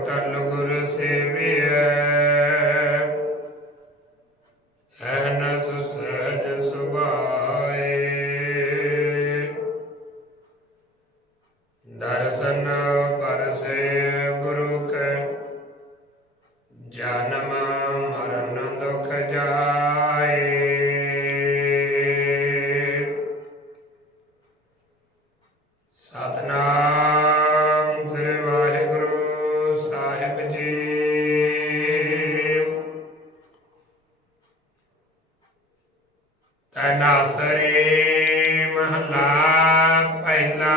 ਸੋ ਟਲ ਗੁਰ ਸੇਵੀਐ। ਐਨ ਸੁਸਹਿਜ ਸੁਭਾਏ। ਦਰਸ਼ਨ ਪਰਸੇ ਗੁਰੂ ਕੈ, ਜਨਮ ਮਰਨ ਦੁਖ ਜਾਏ। ਸਤਨਾਮ ਤਨਾਸਰੀ ਮਹਲਾ ਪਹਿਲਾ।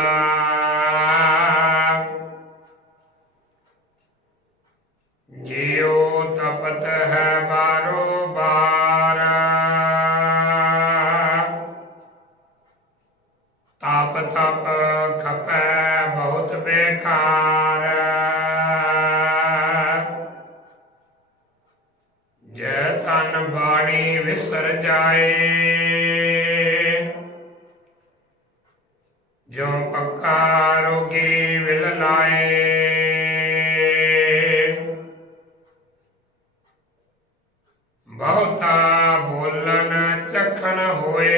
ਜਿਉ ਤਪਤ ਹੈ ਬਾਰੋ ਬਾਰ। ਤਪ ਤਪ ਖਪੈ ਬਹੁਤ ਬੇਕਾਰ। ਜੈ ਤਨ ਬਾਣੀ ਵਿਸਰ ਜਾਏ। ਜੋ ਪੱਕਾ ਰੋਗੀ ਵਿਲ ਲਾਏ। ਬਹੁਤਾ ਬੋਲਨ ਚਖਣ ਹੋਏ।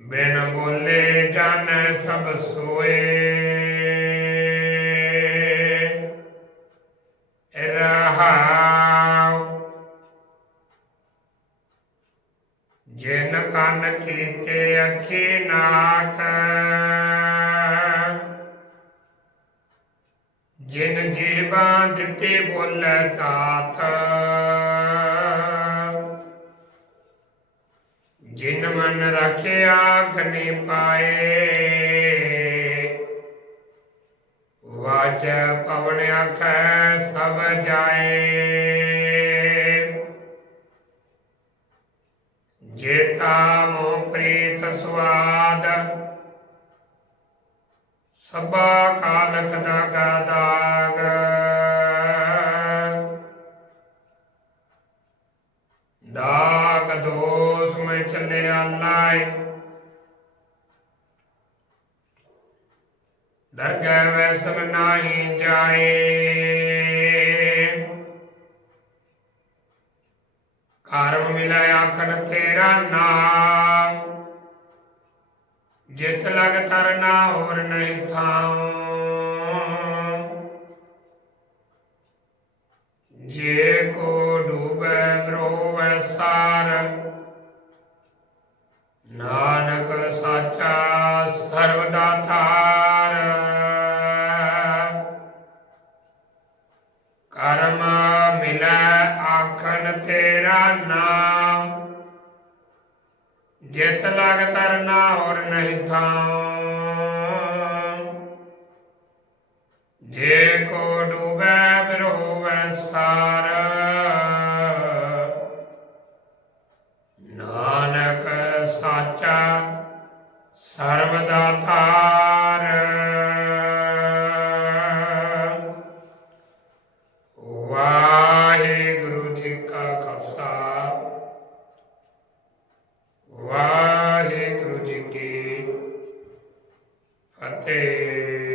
ਬਿਨ ਬੋਲੇ ਜਾਣੈ ਸਭ ਸੋਏ। ਜਿਨ ਕੰਨ ਕੀਤੇ ਅੱਖੀ ਨਾਖ, ਜਿਨ ਜੀਵਾਂ ਦਿੱਤੀ ਬੋਲੇ ਤਾਤ ਜਿਨ ਮਨ ਰਖਿਆ ਖਨੀ ਪਾਏ, ਵਾਚ ਪਵਨ ਆਖੈ ਸਭ ਜਾਏ। ਜੇਤਾ ਮੋ ਪ੍ਰੀਤ ਸਵਾਦ ਸਭਾ ਕਾਲਕ ਦਾ ਗਾਦਾਗ ਦਾਗ। ਦੋਸ ਮੈਂ ਚੱਲਿਆ ਲਾਇ ਦਰਗਹਿ ਵੈਸਲ ਨਾਹੀ ਜਾਏ। ਕਰਮ ਮਿਲਿਆ ਆਖਣ ਤੇਰਾ ਨਾਮ। ਜਿਤ ਲਗ ਤਰਨਾ ਹੋਰ ਨਹੀਂ ਥਾਉ ਜੇ ਕੋ ਡੂਬੈ ਬਰੋਵੈ ਸਾਰ, ਨਾਨਕ ਸਾਚਾ ਸਰਵਦਾ ਕਰਮ ਮਿਲੈ ਆਖਣ ਤੇਰਾ ਨਾਮ। ਜਿਤ ਲਗ ਤਰਨਾ ਹੋਰ ਨਹੀਂ ਥਾਂ ਜੇ ਕੋ ਡੁਬੈ ਡੂਬੈ ਬਿਰੋਵੈ ਸਾਰ। ਨਾਨਕ ਸਾਚਾ ਸਰਬਦਾ ਥਾਰ é,